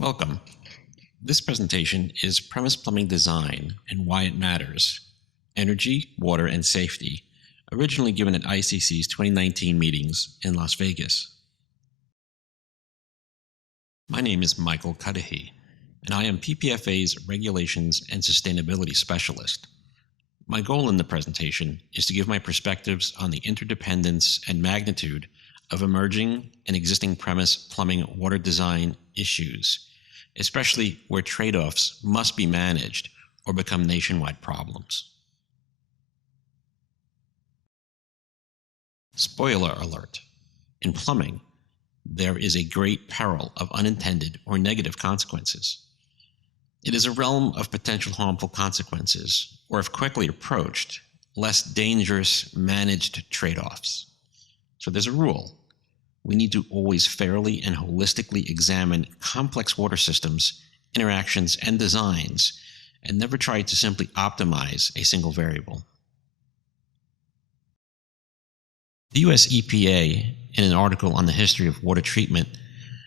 Welcome. This presentation is Premise Plumbing Design and Why It Matters, Energy, Water, and Safety, originally given at ICC's 2019 meetings in Las Vegas. My name is Michael Cudahy, and I am PPFA's Regulations and Sustainability Specialist. My goal in the presentation is to give my perspectives on the interdependence and magnitude of emerging and existing premise plumbing water design issues, especially where trade-offs must be managed or become nationwide problems. Spoiler alert: in plumbing, there is a great peril of unintended or negative consequences. It is a realm of potential harmful consequences, or if quickly approached, less dangerous managed trade-offs. So there's a rule. We need to always fairly and holistically examine complex water systems, interactions, and designs, and never try to simply optimize a single variable. The US EPA, in an article on the history of water treatment,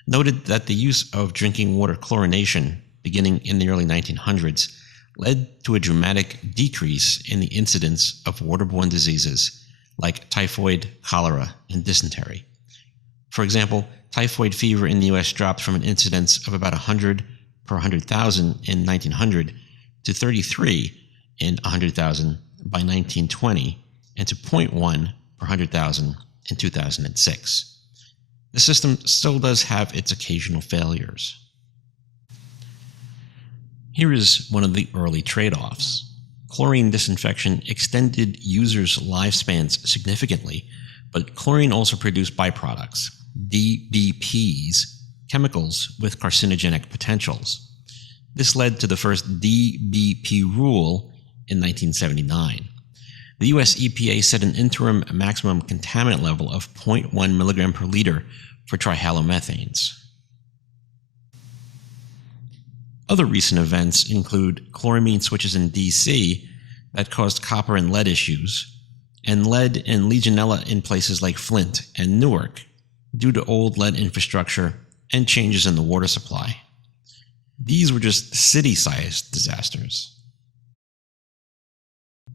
noted that the use of drinking water chlorination beginning in the early 1900s led to a dramatic decrease in the incidence of waterborne diseases like typhoid, cholera, and dysentery. For example, typhoid fever in the US dropped from an incidence of about 100 per 100,000 in 1900 to 33 in 100,000 by 1920 and to 0.1 per 100,000 in 2006. The system still does have its occasional failures. Here is one of the early trade-offs. Chlorine disinfection extended users' lifespans significantly, but chlorine also produced byproducts, DBPs, chemicals with carcinogenic potentials. This led to the first DBP rule in 1979. The US EPA set an interim maximum contaminant level of 0.1 milligram per liter for trihalomethanes. Other recent events include chloramine switches in DC that caused copper and lead issues, and lead and Legionella in places like Flint and Newark due to old lead infrastructure and changes in the water supply. These were just city-sized disasters.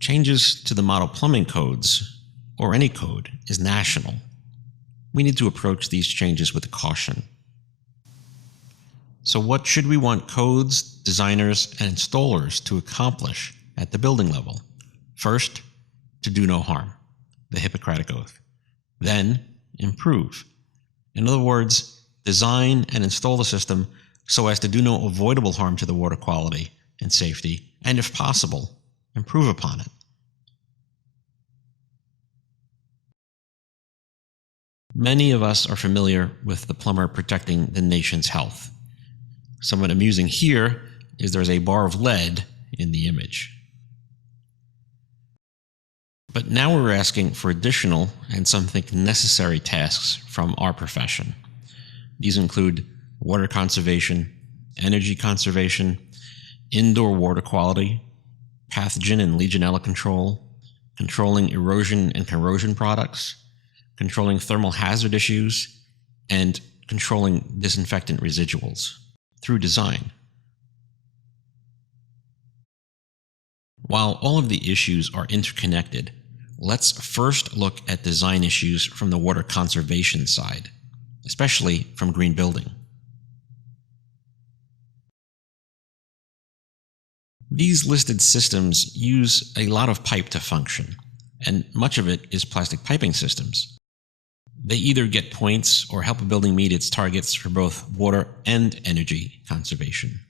Changes to the model plumbing codes, or any code, is national. We need to approach these changes with caution. So what should we want codes, designers, and installers to accomplish at the building level? First, to do no harm, the Hippocratic Oath. Then, improve. In other words, design and install the system so as to do no avoidable harm to the water quality and safety, and if possible, improve upon it. Many of us are familiar with the plumber protecting the nation's health. Somewhat amusing here is there's a bar of lead in the image. But now we're asking for additional and some think necessary tasks from our profession. These include water conservation, energy conservation, indoor water quality, pathogen and Legionella control, controlling erosion and corrosion products, controlling thermal hazard issues, and controlling disinfectant residuals through design. While all of the issues are interconnected, let's first look at design issues from the water conservation side, especially from green building. These listed systems use a lot of pipe to function, and much of it is plastic piping systems. They either get points or help a building meet its targets for both water and energy conservation.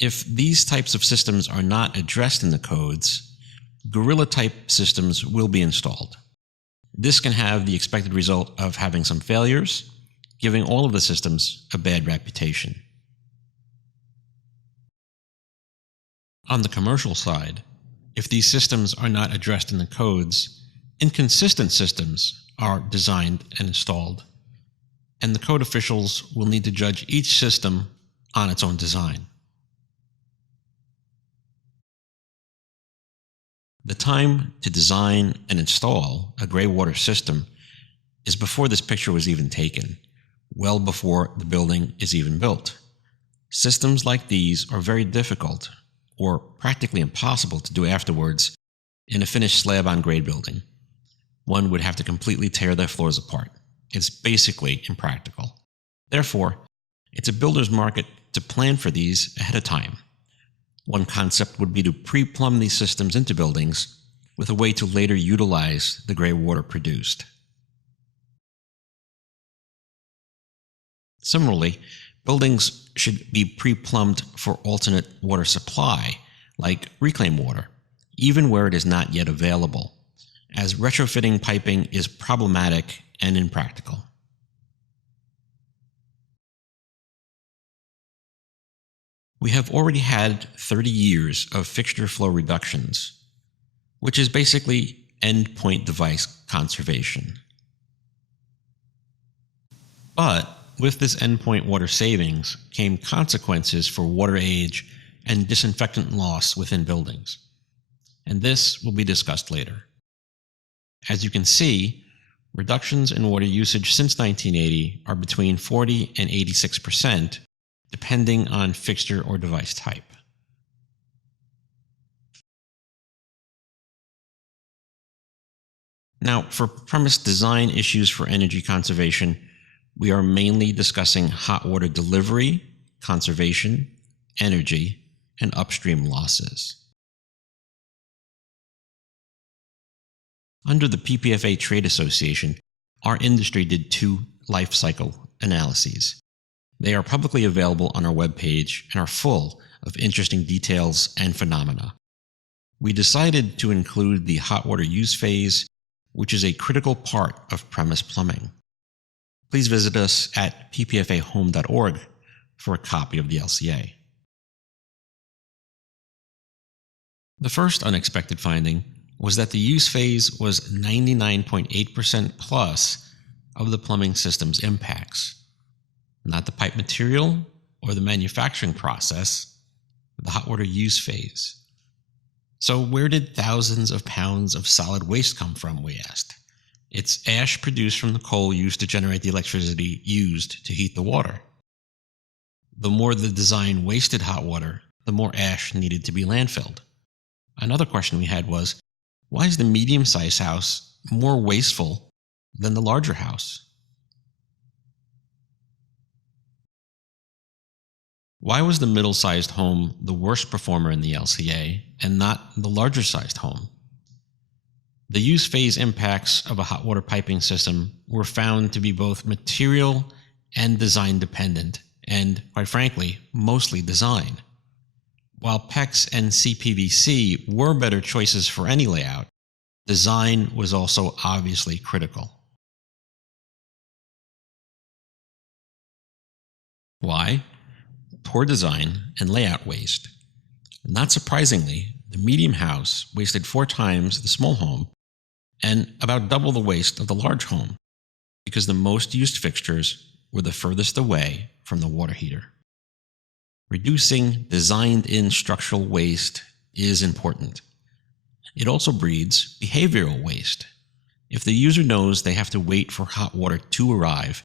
If these types of systems are not addressed in the codes, guerrilla-type systems will be installed. This can have the expected result of having some failures, giving all of the systems a bad reputation. On the commercial side, if these systems are not addressed in the codes, inconsistent systems are designed and installed, and the code officials will need to judge each system on its own design. The time to design and install a gray water system is before this picture was even taken, well before the building is even built. Systems like these are very difficult, or practically impossible to do afterwards in a finished slab-on-grade building. One would have to completely tear their floors apart. It's basically impractical. Therefore, it's a builder's market to plan for these ahead of time. One concept would be to pre-plumb these systems into buildings with a way to later utilize the gray water produced. Similarly, buildings should be pre-plumbed for alternate water supply, like reclaimed water, even where it is not yet available, as retrofitting piping is problematic and impractical. We have already had 30 years of fixture flow reductions, which is basically endpoint device conservation. But with this endpoint water savings came consequences for water age and disinfectant loss within buildings. And this will be discussed later. As you can see, reductions in water usage since 1980 are between 40 and 86%, depending on fixture or device type. Now, for premise design issues for energy conservation, we are mainly discussing hot water delivery, conservation, energy, and upstream losses. Under the PPFA Trade Association, our industry did 2 life cycle analyses. They are publicly available on our webpage and are full of interesting details and phenomena. We decided to include the hot water use phase, which is a critical part of premise plumbing. Please visit us at ppfahome.org for a copy of the LCA. The first unexpected finding was that the use phase was 99.8% plus of the plumbing system's impacts. Not the pipe material or the manufacturing process, the hot water use phase. So where did thousands of pounds of solid waste come from, we asked. It's ash produced from the coal used to generate the electricity used to heat the water. The more the design wasted hot water, the more ash needed to be landfilled. Another question we had was, why is the medium-sized house more wasteful than the larger house? Why was the middle-sized home the worst performer in the LCA and not the larger-sized home? The use phase impacts of a hot water piping system were found to be both material and design dependent, and, quite frankly, mostly design. While PEX and CPVC were better choices for any layout, design was also obviously critical. Why? Poor design and layout waste. Not surprisingly, the medium house wasted 4 times the small home and about double the waste of the large home because the most used fixtures were the furthest away from the water heater. Reducing designed-in structural waste is important. It also breeds behavioral waste. If the user knows they have to wait for hot water to arrive,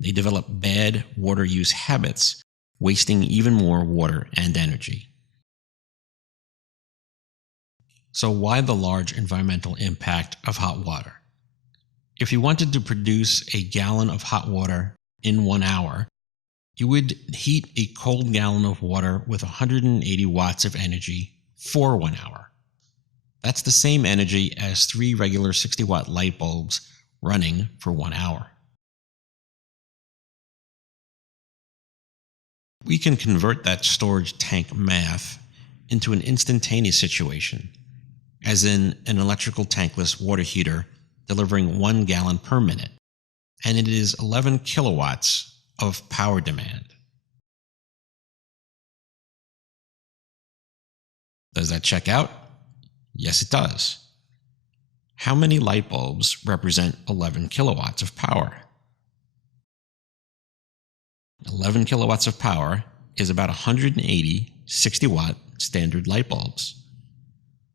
they develop bad water use habits, wasting even more water and energy. So why the large environmental impact of hot water? If you wanted to produce a gallon of hot water in 1 hour, you would heat a cold gallon of water with 180 watts of energy for 1 hour. That's the same energy as 3 regular 60-watt light bulbs running for 1 hour. We can convert that storage tank math into an instantaneous situation, as in an electrical tankless water heater delivering 1 gallon per minute, and it is 11 kilowatts of power demand. Does that check out? Yes, it does. How many light bulbs represent 11 kilowatts of power? 11 kilowatts of power is about 180 60-watt standard light bulbs.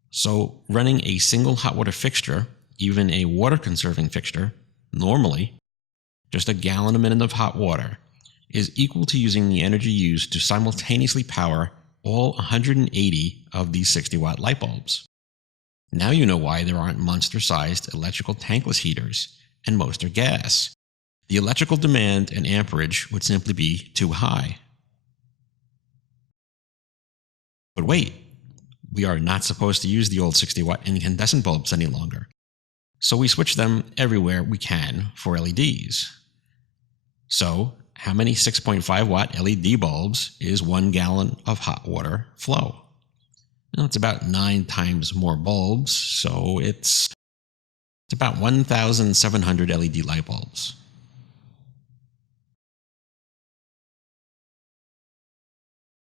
So running a single hot water fixture, even a water-conserving fixture, Normally, just a gallon a minute of hot water is equal to using the energy used to simultaneously power all 180 of these 60-watt light bulbs. Now you know why there aren't monster-sized electrical tankless heaters, and most are gas. The electrical demand and amperage would simply be too high. But wait, we are not supposed to use the old 60-watt incandescent bulbs any longer. So we switch them everywhere we can for LEDs. So, how many 6.5-watt LED bulbs is 1 gallon of hot water flow? Well, it's about 9 times more bulbs, so it's about 1,700 LED light bulbs.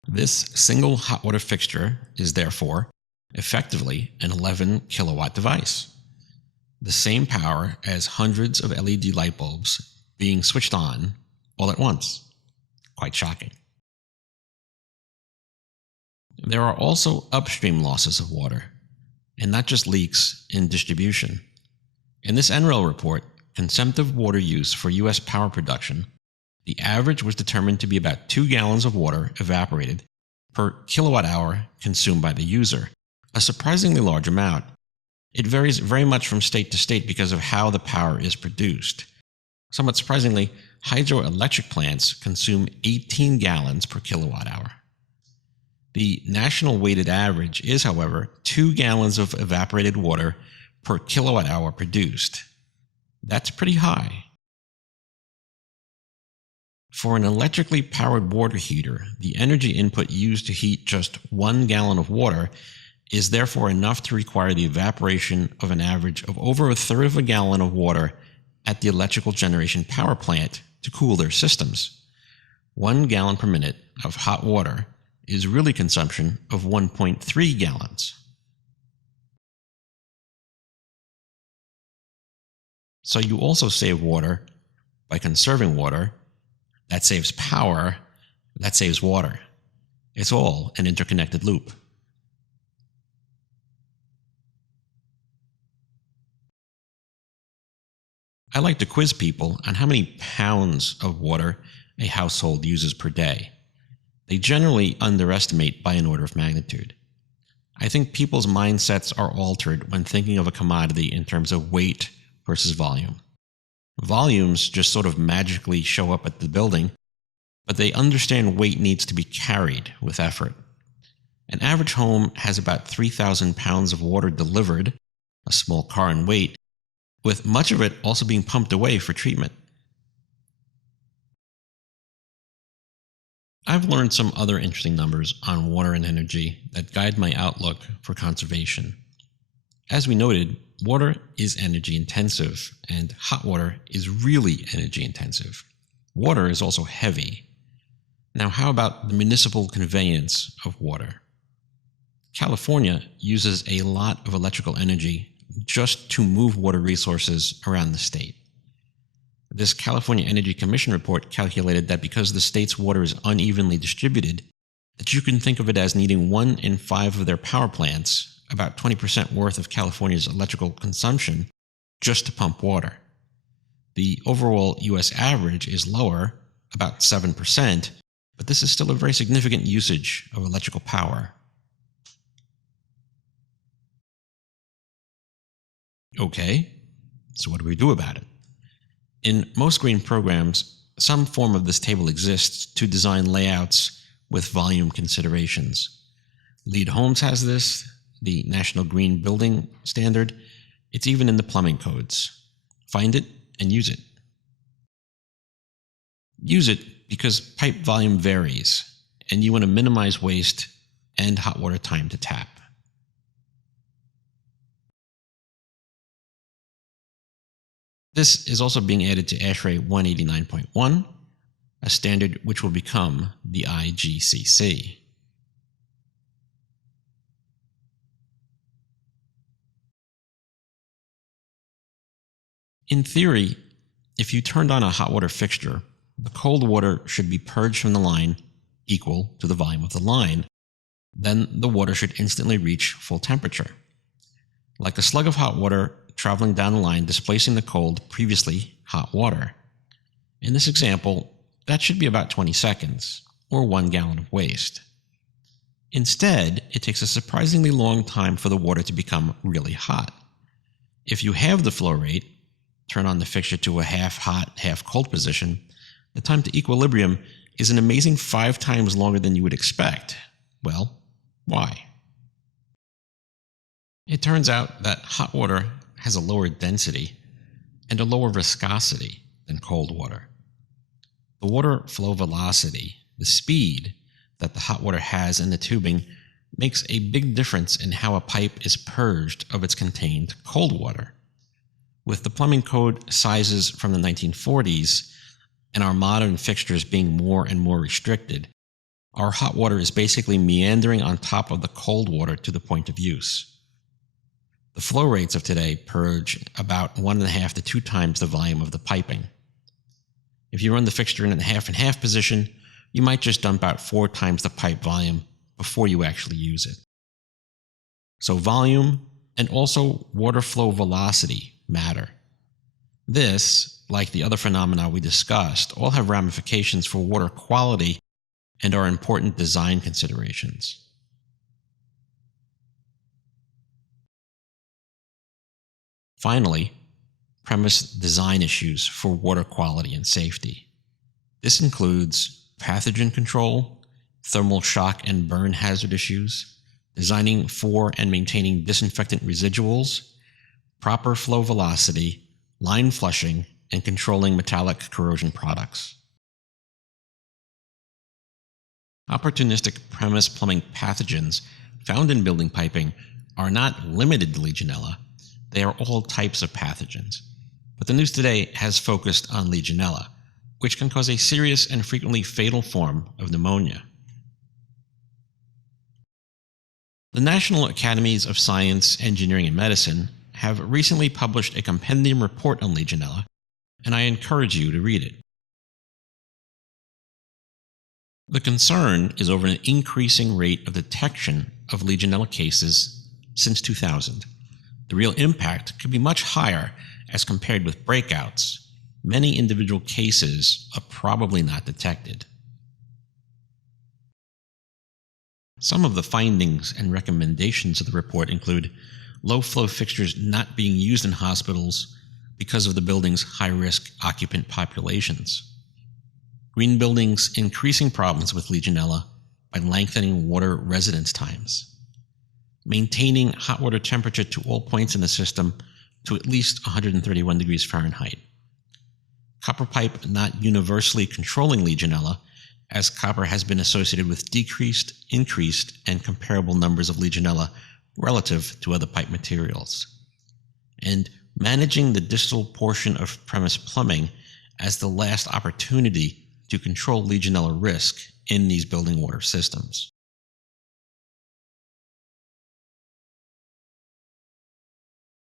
This single hot water fixture is therefore effectively an 11 kilowatt device, the same power as hundreds of LED light bulbs being switched on all at once. Quite shocking. There are also upstream losses of water, and not just leaks in distribution. In this NREL report, consumptive water use for U.S. power production, the average was determined to be about 2 gallons of water evaporated per kilowatt hour consumed by the user, a surprisingly large amount. It varies very much from state to state because of how the power is produced. Somewhat surprisingly, hydroelectric plants consume 18 gallons per kilowatt hour. The national weighted average is, however, 2 gallons of evaporated water per kilowatt hour produced. That's pretty high. For an electrically powered water heater, the energy input used to heat just 1 gallon of water is therefore enough to require the evaporation of an average of over 1/3 of a gallon of water at the electrical generation power plant to cool their systems. 1 gallon per minute of hot water is really consumption of 1.3 gallons. So you also save water by conserving water. That saves power. That saves water. It's all an interconnected loop. I like to quiz people on how many pounds of water a household uses per day. They generally underestimate by an order of magnitude. I think people's mindsets are altered when thinking of a commodity in terms of weight versus volume. Volumes just sort of magically show up at the building, but they understand weight needs to be carried with effort. An average home has about 3,000 pounds of water delivered, a small car in weight, with much of it also being pumped away for treatment. I've learned some other interesting numbers on water and energy that guide my outlook for conservation. As we noted, water is energy intensive, and hot water is really energy intensive. Water is also heavy. Now, how about the municipal conveyance of water? California uses a lot of electrical energy just to move water resources around the state. This California Energy Commission report calculated that because the state's water is unevenly distributed, that you can think of it as needing 1 in 5 of their power plants, about 20% worth of California's electrical consumption, just to pump water. The overall U.S. average is lower, about 7%, but this is still a very significant usage of electrical power. Okay, so what do we do about it? In most green programs, some form of this table exists to design layouts with volume considerations. Lead Homes has this, the National Green Building Standard. It's even in the plumbing codes. Find it and use it. Use it because pipe volume varies, and you want to minimize waste and hot water time to tap. This is also being added to ASHRAE 189.1, a standard which will become the IGCC. In theory, if you turned on a hot water fixture, the cold water should be purged from the line equal to the volume of the line. Then the water should instantly reach full temperature. Like a slug of hot water traveling down the line, displacing the cold, previously hot water. In this example, that should be about 20 seconds, or 1 gallon of waste. Instead, it takes a surprisingly long time for the water to become really hot. If you halve the flow rate, turn on the fixture to a half hot, half cold position, the time to equilibrium is an amazing 5 times longer than you would expect. Well, why? It turns out that hot water has a lower density and a lower viscosity than cold water. The water flow velocity, the speed that the hot water has in the tubing, makes a big difference in how a pipe is purged of its contained cold water. With the plumbing code sizes from the 1940s and our modern fixtures being more and more restricted, our hot water is basically meandering on top of the cold water to the point of use. The flow rates of today purge about 1.5 to 2 times the volume of the piping. If you run the fixture in a half and half position, you might just dump out 4 times the pipe volume before you actually use it. So volume and also water flow velocity matter. This, like the other phenomena we discussed, all have ramifications for water quality and are important design considerations. Finally, premise design issues for water quality and safety. This includes pathogen control, thermal shock and burn hazard issues, designing for and maintaining disinfectant residuals, proper flow velocity, line flushing, and controlling metallic corrosion products. Opportunistic premise plumbing pathogens found in building piping are not limited to Legionella. They are all types of pathogens. But the news today has focused on Legionella, which can cause a serious and frequently fatal form of pneumonia. The National Academies of Science, Engineering, and Medicine have recently published a compendium report on Legionella, and I encourage you to read it. The concern is over an increasing rate of detection of Legionella cases since 2000. The real impact could be much higher as compared with breakouts. Many individual cases are probably not detected. Some of the findings and recommendations of the report include low-flow fixtures not being used in hospitals because of the building's high-risk occupant populations, green buildings increasing problems with Legionella by lengthening water residence times, maintaining hot water temperature to all points in the system to at least 131 degrees Fahrenheit, copper pipe not universally controlling Legionella, as copper has been associated with decreased, increased, and comparable numbers of Legionella relative to other pipe materials, and managing the distal portion of premise plumbing as the last opportunity to control Legionella risk in these building water systems.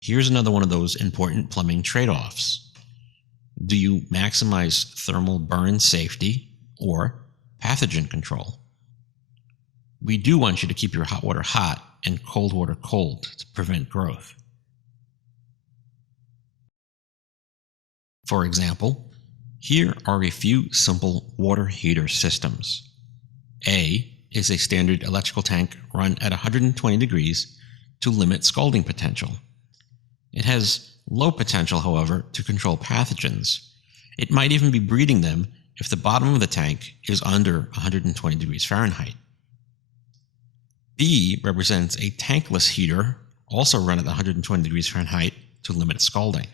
Here's another one of those important plumbing trade-offs. Do you maximize thermal burn safety or pathogen control? We do want you to keep your hot water hot and cold water cold to prevent growth. For example, here are a few simple water heater systems. A is a standard electrical tank run at 120 degrees to limit scalding potential. It has low potential, however, to control pathogens. It might even be breeding them if the bottom of the tank is under 120 degrees Fahrenheit. B represents a tankless heater, also run at 120 degrees Fahrenheit to limit scalding.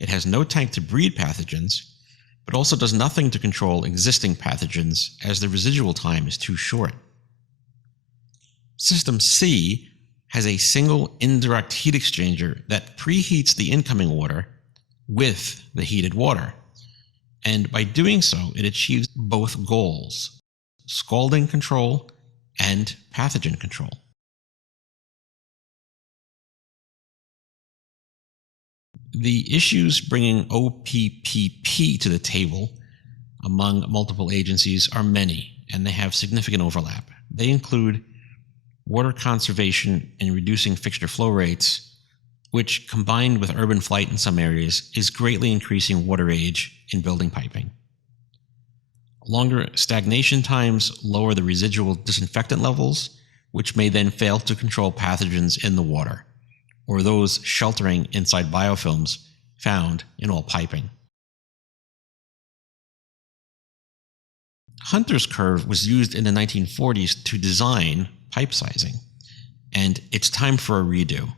It has no tank to breed pathogens, but also does nothing to control existing pathogens as the residual time is too short. System C has a single indirect heat exchanger that preheats the incoming water with the heated water. And by doing so, it achieves both goals: scalding control and pathogen control. The issues bringing OPPP to the table among multiple agencies are many, and they have significant overlap. They include water conservation and reducing fixture flow rates, which, combined with urban flight in some areas, is greatly increasing water age in building piping. Longer stagnation times lower the residual disinfectant levels, which may then fail to control pathogens in the water, or those sheltering inside biofilms found in all piping. Hunter's curve was used in the 1940s to design pipe sizing, and it's time for a redo.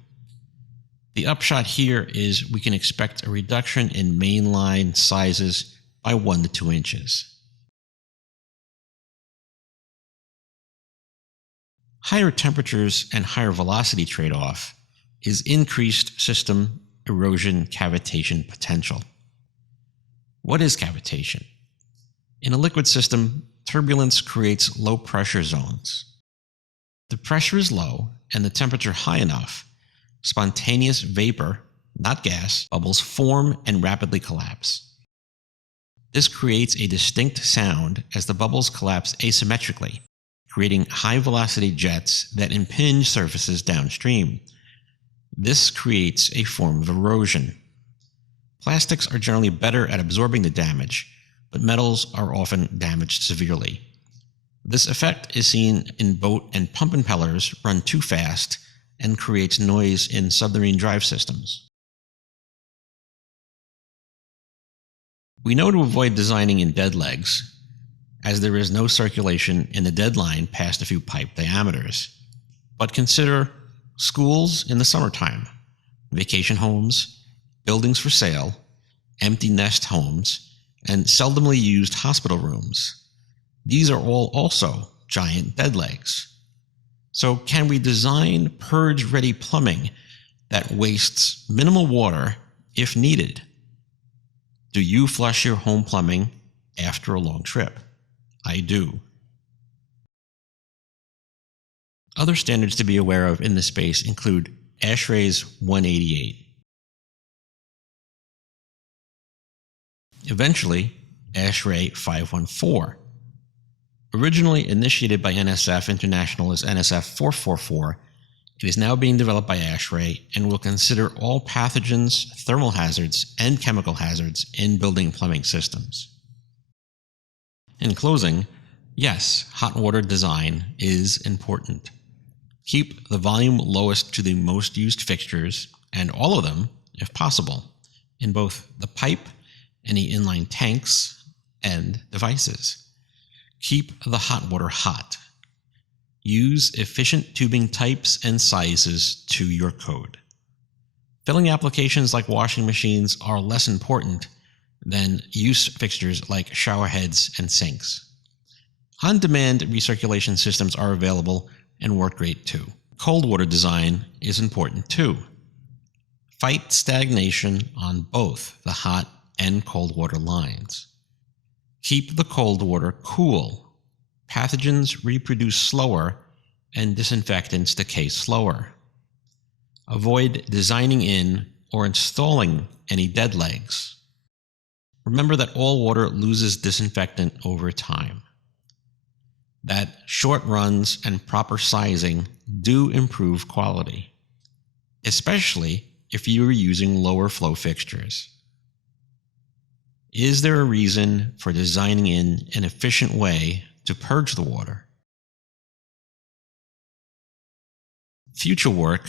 The upshot here is we can expect a reduction in mainline sizes by 1 to 2 inches. Higher temperatures and higher velocity trade-off is increased system erosion cavitation potential. What is cavitation? In a liquid system, turbulence creates low pressure zones. The pressure is low and the temperature high enough, spontaneous vapor, not gas, bubbles form and rapidly collapse. This creates a distinct sound as the bubbles collapse asymmetrically, creating high-velocity jets that impinge surfaces downstream. This creates a form of erosion. Plastics are generally better at absorbing the damage, but metals are often damaged severely. This effect is seen in boat and pump impellers run too fast and creates noise in submarine drive systems. We know to avoid designing in dead legs, as there is no circulation in the dead line past a few pipe diameters. But consider schools in the summertime, vacation homes, buildings for sale, empty nest homes, and seldomly used hospital rooms. These are all also giant dead legs. So can we design purge-ready plumbing that wastes minimal water if needed? Do you flush your home plumbing after a long trip? I do. Other standards to be aware of in this space include ASHRAE's 188. Eventually, ASHRAE 514. Originally initiated by NSF International as NSF 444, it is now being developed by ASHRAE and will consider all pathogens, thermal hazards, and chemical hazards in building plumbing systems. In closing, yes, hot water design is important. Keep the volume lowest to the most used fixtures, and all of them, if possible, in both the pipe, any inline tanks, and devices. Keep the hot water hot. Use efficient tubing types and sizes to your code. Filling applications like washing machines are less important than use fixtures like shower heads and sinks. On-demand recirculation systems are available and work great too. Cold water design is important too. Fight stagnation on both the hot and cold water lines. Keep the cold water cool. Pathogens reproduce slower and disinfectants decay slower. Avoid designing in or installing any dead legs. Remember that all water loses disinfectant over time. That short runs and proper sizing do improve quality, especially if you are using lower flow fixtures. Is there a reason for designing in an efficient way to purge the water? Future work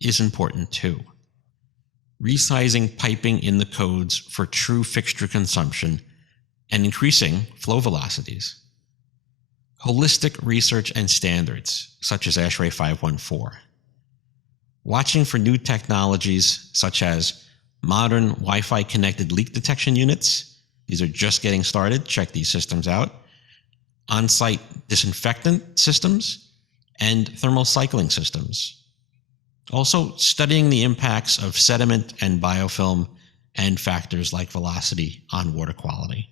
is important too. Resizing piping in the codes for true fixture consumption and increasing flow velocities. Holistic research and standards, such as ASHRAE 514. Watching for new technologies such as modern Wi-Fi connected leak detection units. These are just getting started. Check these systems out. On-site disinfectant systems and thermal cycling systems. Also, studying the impacts of sediment and biofilm and factors like velocity on water quality.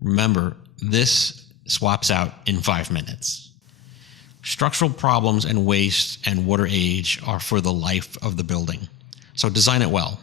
Remember, this swaps out in 5 minutes. Structural problems and waste and water age are for the life of the building, so design it well.